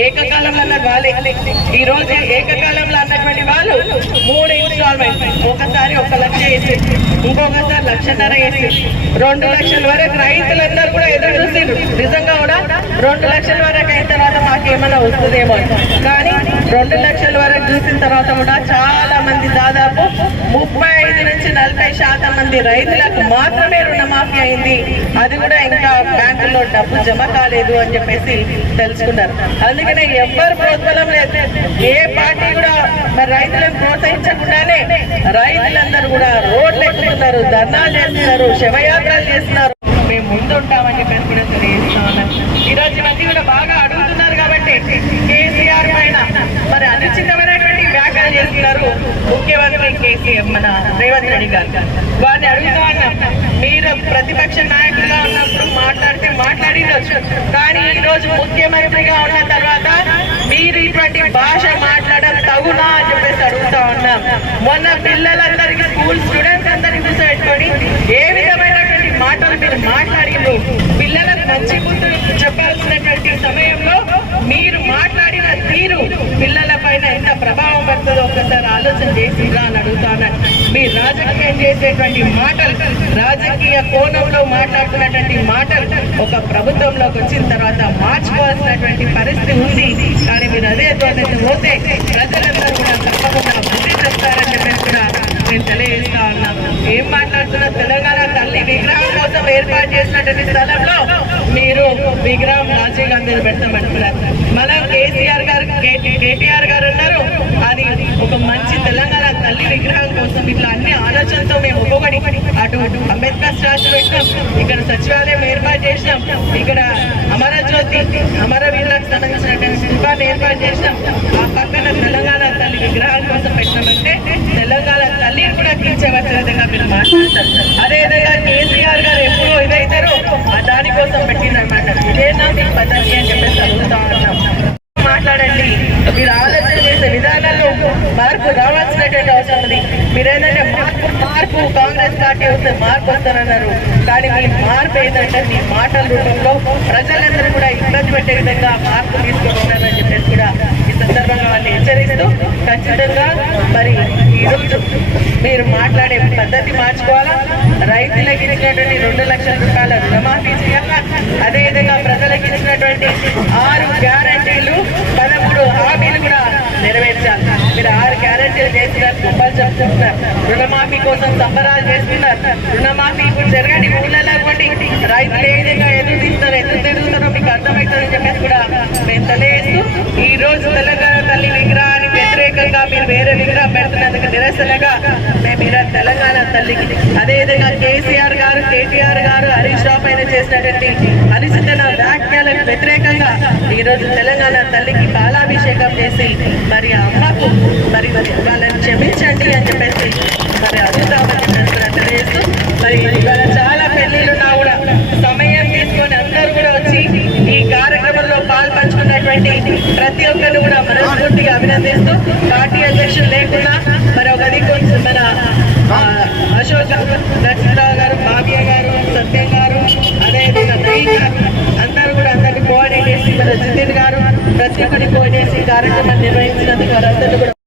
ఏకకాలంలో అన్నది వాళ్ళే. ఈ రోజు ఏకకాలంలో అన్నటువంటి వాళ్ళు మూడు ఇన్స్టాల్మెంట్ ఒకసారి ఒక లక్ష వేసి ఇంకొకసారి లక్షన్నర వేసి రెండు లక్షల వరకు రైతులందరూ కూడా ఎదురు చూసారు నిజంగా కూడా రెండు లక్షల వరకు అయిన తర్వాత మాకేమైనా వస్తుందేమో కానీ రెండు లక్షల వరకు చూసిన తర్వాత కూడా చాలా మంది దాదాపు ముప్పై నలభై శాతం మంది రైతులకు మాత్రమే రుణమాఫీ అయింది. అది కూడా ఇంకా బ్యాంకుల్లో డబ్బు జమ కాలేదు అని చెప్పేసి తెలుసుకున్నారు. అందుకనే ఎవ్వరు ప్రోత్బలం లేదు. ఏ పార్టీ కూడా మరి రైతులను ప్రోత్సహించకుండానే రైతులందరూ కూడా రోడ్లు ఎక్కుతున్నారు ధర్నాలు చేస్తున్నారు శవయాత్రలు చేస్తున్నారు. మేము ముందుంటామని చెప్పేసి కూడా తెలియజేస్తా ఉన్నాం ఈ రోజు మంది కూడా బాగా అడుగుతున్నారు కాబట్టి కేసీఆర్ పైన మరి అనుచితమైనటువంటి వ్యాఖ్యలు చేస్తున్నారు. ముఖ్యమంత్రి మన రేవంత్ రెడ్డి గారు. వారిని అడుగుతా ఉన్నాం మీరు ప్రతిపక్ష నాయకులుగా ఉన్నప్పుడు మాట్లాడితే మాట్లాడిండొచ్చు కానీ ఈ రోజు ముఖ్యమంత్రిగా ఉన్న తర్వాత మీరు ఇటువంటి భాష మాట్లాడడం తగునా అని చెప్పేసి అడుగుతా ఉన్నాం. మొన్న పిల్లలందరికీ స్కూల్ స్టూడెంట్స్ అందరినీ కూర్చోబెట్టుకొని ఏ విధమైనటువంటి మాటలు మీరు మాట్లాడిండ్రు పిల్లలకు మంచి బుద్ధులు ప్రభావం పడుతుందో ఒకసారి ఆలోచన చేసిందా అని అడుగుతాను. మీరు రాజకీయం చేసేటువంటి మాటలు రాజకీయ కోణంలో మాట్లాడుతున్నటువంటి మాటలు ఒక ప్రభుత్వంలోకి వచ్చిన తర్వాత మార్చుకోవాల్సినటువంటి పరిస్థితి ఉంది. కానీ మీరు అదే తోటకి పోతే ప్రజలందరూ కూడా తప్పకుండా బుద్ధి చెప్తారని చెప్పేసి కూడా నేను తెలియజేస్తా ఉన్నాను ఏం మాట్లాడుతున్న తెలంగాణ తల్లి విగ్రహం కోసం ఏర్పాటు చేసినటువంటి స్థలంలో మీరు విగ్రహం రాజీవ్ గాంధీని పెడతామంటున్నారు మనం కేసీఆర్ గారు కేటీఆర్ గారు ఉన్నారు అది ఒక మంచి తెలంగాణ తల్లి విగ్రహం కోసం ఇట్లా అన్ని ఆలోచనతో మేము ఒక్కొక్కటి అటు అంబేద్కర్ స్టాచ్యూ పెట్టినాం ఇక్కడ సచివాలయం ఏర్పాటు చేసినాం ఇక్కడ అమరజ్యోతి అమరవీరులకు సంబంధించినటువంటి శిల్పాన్ని ఏర్పాటు చేసినాం. ఆ పక్కన తెలంగాణ తల్లి విగ్రహాల కోసం పెట్టినామంటే తెలంగాణ తల్లిని కూడా కించవలసిన విధంగా మీరు మాట్లాడతారు. అదేవిధంగా కేసీఆర్ గారు ఎప్పుడో ఇదైతారో ఆ దానికోసం పెట్టిందనమాట ఇదేనా మీ పద్ధతి అని చెప్పేసి అడుగుతా ఉన్నాం. మాట్లాడండి. మీరు ఆలోచన చేసే విధానాల్లో మార్పు రావాల్సినటువంటి అవసరం ఉంది మీరు ఏంటంటే మార్పు మార్పు కాంగ్రెస్ పార్టీ వస్తే మార్పు వస్తారన్నారు కానీ మీ మార్పు ఏంటంటే మీ మాటల రూపంలో ప్రజలందరూ కూడా ఇబ్బంది పెట్టే విధంగా మార్పు తీసుకుంటున్నారని చెప్పేసి కూడా ఈ సందర్భంగా వాళ్ళని హెచ్చరిస్తూ ఖచ్చితంగా మరి ఈరోజు మీరు మాట్లాడే పద్ధతి మార్చుకోవాలా? రైతులకు ఇచ్చినటువంటి రెండు లక్షల రూపాయల రుణమాఫీ చేయాలా? అదేవిధంగా ప్రజలకు ఇచ్చినటువంటి ఆరు గ్యారంటీలు పదమూడు హామీలు కూడా నెరవేర్చాలి మీరు ఆరు గ్యారంటీలు చేసినారు గొప్పలు చెప్తున్నారు రుణమాఫీ కోసం సంబరాలు చేస్తున్నారు. రుణమాఫీ ఇప్పుడు జరగండి ఊళ్ళలో ఇవ్వండి రైతులు ఏ విధంగా ఎదురు తీస్తారు ఎదురు తిరుగుతారో మీకు అర్థమవుతుందని చెప్పేసి కూడా మేము తెలియజేస్తూ ఈ రోజు తెలంగాణ తల్లి విగ్రహానికి వ్యతిరేకంగా మీరు వేరే విగ్రహం పెడుతున్నందుకు నిరసనగా మేము ఈరోజు తెలంగాణ తల్లికి అదేవిధంగా కేసీఆర్ గారు కేటీఆర్ గారు హరీష్ రావు పైన చేసినటువంటి అనుచిత వ్యాఖ్యలకు వ్యతిరేకంగా ఈ రోజు తెలంగాణ తల్లికి అభిషేకం చేసి మరి అమ్మకు మరి వాళ్ళని క్షమించండి అని చెప్పేసి మరి అడుగుతామని తెలియజేస్తూ మరి ఇవాళ చాలా పెళ్ళిళ్ళున్నా కూడా. సమయం తీసుకొని అందరూ కూడా వచ్చి ఈ కార్యక్రమంలో పాల్పంచుకున్నటువంటి ప్రతి ఒక్కరిని కూడా మనస్ఫూర్తిగా అభినందిస్తూ పార్టీ అధ్యక్షులు లేకుండా మరి ఒక మన ఆ, అశోక్ కార్యక్రమాన్ని నిర్వహించినందుకు వారందరూ కూడా